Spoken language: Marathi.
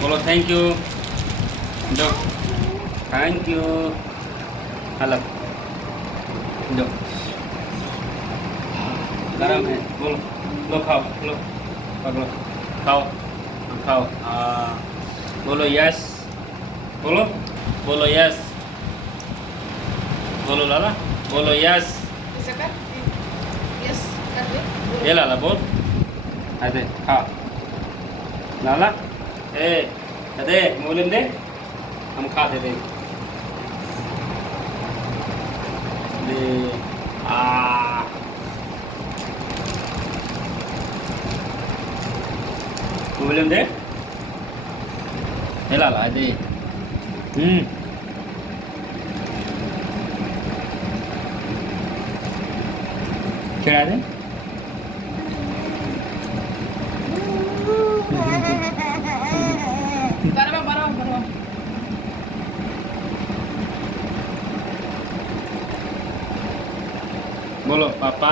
बोलो थैंक यू। दो थैंक यू। हेलो दो गरम है। बोलो लो खाओ लो पकड़ो खाओ खाओ। हाँ बोलो यस। बोलो बोलो यस। बोलो लाला बोलो यस। ऐसा कर यस कर दे ये लाला बोल। अरे खा लाला ए अरे मोलिन दे हम खाते थे दे आ मोलिन दे ये लाला दे खेड़ा दे बराबर बराबर बराबर बोलो पापा